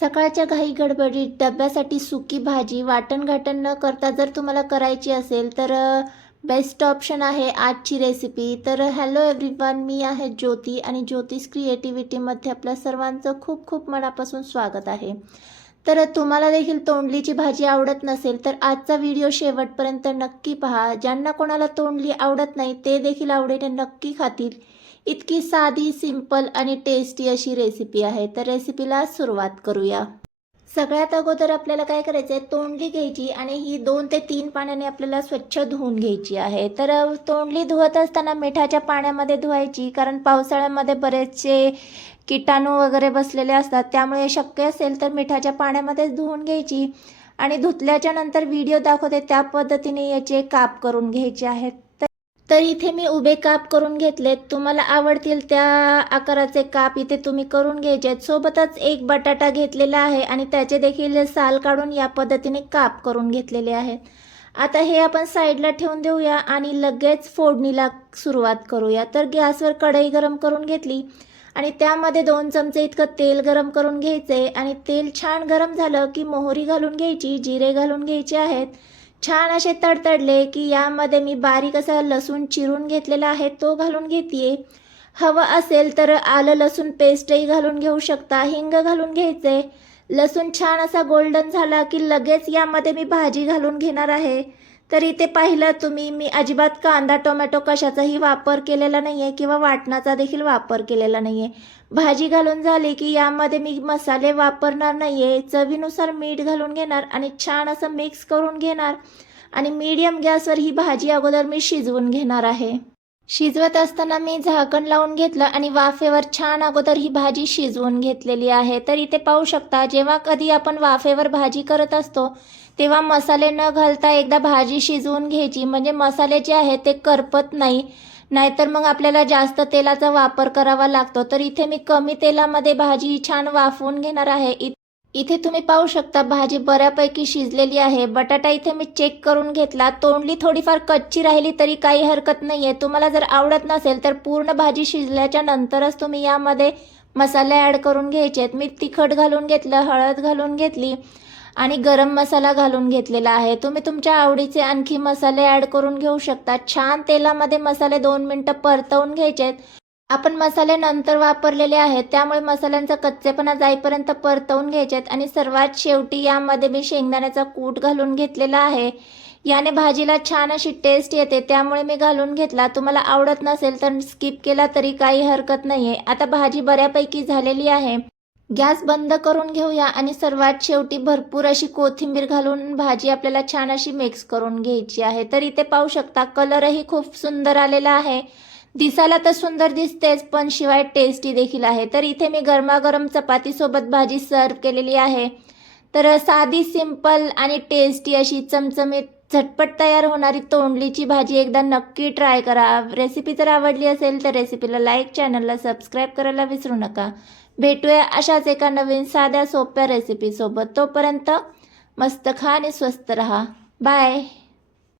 सकाळच्या घाई गडबडीत डब्यासाठी सुकी भाजी वाटणघाटण न करता जर तुम्हाला करायची असेल तर बेस्ट ऑप्शन आहे आजची रेसिपी तर हॅलो एव्हरीवन मी आहे ज्योती आणि ज्योतिष क्रिएटिव्हिटीमध्ये आपल्या सर्वांचं खूप खूप मनापासून स्वागत आहे. तर तुम्हाला देखील तोंडलीची भाजी आवडत नसेल तर आजचा व्हिडिओ शेवटपर्यंत नक्की पहा. ज्यांना कोणाला तोंडली आवडत नाही ते देखील आवडीने नक्की खातील. इतकी साधी सिंपल आणि टेस्टी अशी रेसिपी आहे. तर रेसिपीला सुरुवात करूया. सगळ्यात अगोदर आपल्याला काय करायचं आहे तोंडली घ्यायची आणि ही दोन ते तीन पाण्याने आपल्याला स्वच्छ धुवून घ्यायची आहे. तर तोंडली धुवत असताना मिठाच्या पाण्यामध्ये धुवायची कारण पावसाळ्यामध्ये बरेचसे किटाणू वगैरे बसलेले असतात. त्यामुळे शक्य असेल तर मिठाच्या पाण्यामध्येच धुवून घ्यायची आणि धुतल्याच्या नंतर व्हिडिओ दाखवते. त्या पद्धतीने याचे काप करून घ्यायचे आहेत. तर- इथे मी उभे काप करून घेतलेत. तुम्हाला आवडतील त्या आकाराचे काप इथे तुम्ही करून घ्यायचे आहेत. सोबतच एक बटाटा घेतलेला आहे आणि त्याचे देखील साल काढून या पद्धतीने काप करून घेतलेले आहेत. आता हे आपण साईडला ठेवून देऊया आणि लगेच फोडणीला सुरुवात करूया. तर गॅसवर कढई गरम करून घेतली आणि त्यामध्ये दोन चमचे इतकं तेल गरम करून घ्यायचे आणि तेल छान गरम झालं की मोहरी घालून घ्यायची जिरे घालून घ्यायचे आहेत. छान असे तडतडले की यामध्ये मी बारीक असा लसूण चिरून घेतलेला आहे तो घालून घेते हवं असेल तर आलं लसूण पेस्टही घालून घेऊ शकता हिंग घालून घ्यायचे. लसूण छान असा गोल्डन झाला की लगेच यामध्ये मी भाजी घालून घेणार आहे. तर इथे पाहिलं तुम्ही मी अजिबात कांदा टोमॅटो कशाचाही वापर केलेला नाही आहे किंवा वाटणाचा देखील वापर केलेला नाही आहे भाजी घालून झाली की यामध्ये मी मसाले वापरणार नाही आहे चवीनुसार मीठ घालून घेणार आणि छान असं मिक्स करून घेणार आणि मीडियम गॅसवर ही भाजी अगोदर मी शिजवून घेणार आहे. शिजवत असताना मी झाकण लावून घेतलं आणि वाफेवर छान अगोदर ही भाजी शिजवून घेतलेली आहे. तर इथे पाहू शकता जेव्हा कधी आपण वाफेवर भाजी करत असतो तेव्हा मसाले न घालता एकदा भाजी शिजवून घ्यायची. म्हणजे मसाले जे आहेत ते करपत नाही. नाहीतर मग आपल्याला जास्त तेलाचा वापर करावा लागतो. तर इथे मी कमी तेलामध्ये भाजी छान वाफवून घेणार आहे. इ इथे तुम्ही पाहू शकता भाजी बऱ्यापैकी शिजलेली आहे. बटाटा इथे मी चेक करून घेतला. तोंडली थोडीफार कच्ची राहिली तरी काही हरकत नाही आहे तुम्हाला जर आवडत नसेल तर पूर्ण भाजी शिजल्याच्या नंतरच तुम्ही यामध्ये मसाले ॲड करून घ्यायचे आहेत. मी तिखट घालून घेतलं हळद घालून घेतली आणि गरम मसाला घालून घेतलेला आहे. तुम्ही तुमच्या आवडीचे आणखी मसाले ॲड करून घेऊ शकता. छान तेलामध्ये मसाले दोन मिनटं परतवून घ्यायचे आहेत. आपण मसाले नंतर वापरलेले आहेत त्यामुळे मसाल्यांचा कच्चेपणा जाईपर्यंत परतवून घ्यायचे आहेत आणि सर्वात शेवटी यामध्ये मी शेंगदाण्याचा कूट घालून घेतलेला आहे. याने भाजीला छान अशी टेस्ट येते त्यामुळे मी घालून घेतला. तुम्हाला आवडत नसेल तर स्किप केला तरी काही हरकत नाही आहे आता भाजी बऱ्यापैकी झालेली आहे. गॅस बंद करून घेऊया आणि सर्वात शेवटी भरपूर अशी कोथिंबीर घालून भाजी आपल्याला छान अशी मिक्स करून घ्यायची आहे. तर इथे पाहू शकता कलरही खूप सुंदर आलेला आहे. दिसायला तर सुंदर दिसतेच पण शिवाय टेस्टी देखील आहे. तर इथे मी गरमागरम चपातीसोबत भाजी सर्व केलेली आहे. तर साधी सिंपल आणि टेस्टी अशी चमचमीत झटपट तयार होणारी तोंडलीची भाजी एकदा नक्की ट्राय करा. रेसिपी जर आवडली असेल तर रेसिपीला लाईक चॅनलला सबस्क्राईब करायला विसरू नका. भेटूया अशाच एका नवीन साध्या सोप्या रेसिपीसोबत तोपर्यंत मस्त खा आणि स्वस्त रहा. बाय